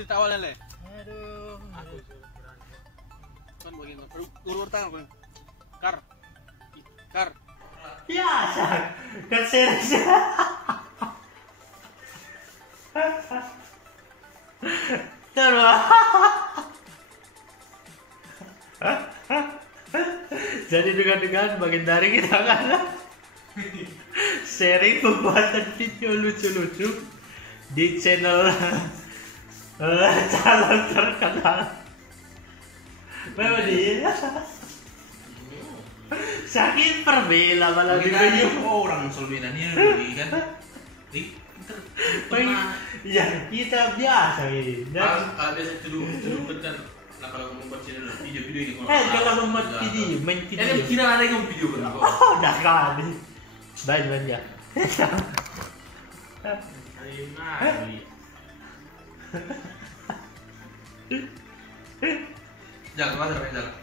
cerita awalnya le. Aduh. Aku kan begini. Urut tangan kan. Kar. Biasa. Kan serius. Terus. Jadi dengan bagian dari kita kan sharing pembuatan video lucu-lucu di channel calon terkenal. Memang dia sakit perbela malah di video orang Solbenania beli kan. ya kita biasa ini. Kalau biasa dulu kan kalau membuat channel video-video ini Kalau membuat video, main video. kira ada yang video berapa? Oh, dah kali. Baik ya. Jangan kemana jangan.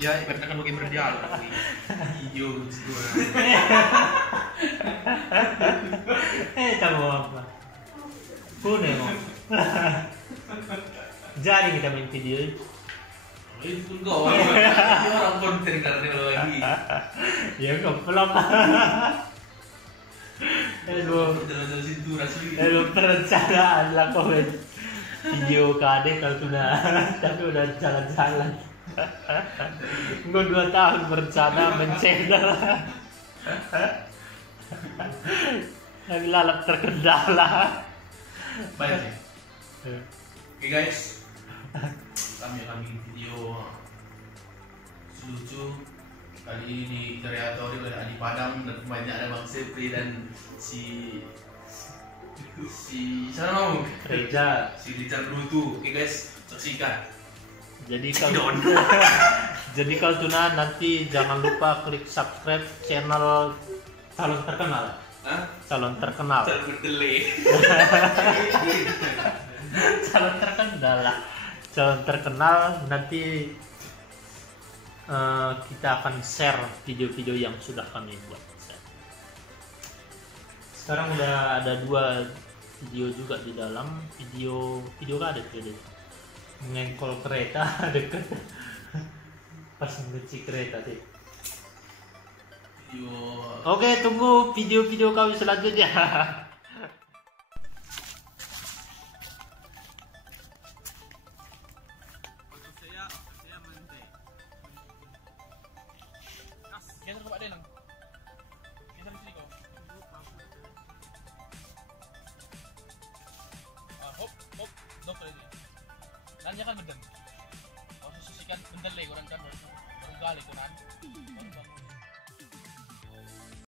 Ya, ibaratnya kan pakai berdialog. Video semua. Tahu apa? Kuno mau. Jadi kita main video. Itu pun kau orang konten karena lagi. Ya goblok. Dalam situ rasanya. Perencanaan lah komen video kade kalau sudah tapi udah jalan-jalan. Gue 2 tahun berencana men-channel. Tapi lalap terkendala. Baik. Oke guys, kami akan bikin video lucu kali ini di kreatori oleh Adi Padang dan pemainnya ada Bang Sepri dan si siapa mau? Reza. Si Richard Rutu. Oke guys, saksikan. Jadi kalau tuna nanti jangan lupa klik subscribe channel calon terkenal. Hah? Calon terkenal. Calon terkenal nanti kita akan share video-video yang sudah kami buat. Sekarang udah ada 2 video juga di dalam video ada video mengengkol kereta deket pas mengunci kereta sih. Oke, tunggu video-video kami selanjutnya. Geser ke Pak Denang. Geser di sini kau. Hop, dok lagi. Nanti kan beden. Kau susihkan benden lagi orang kan baru gali tuh nan.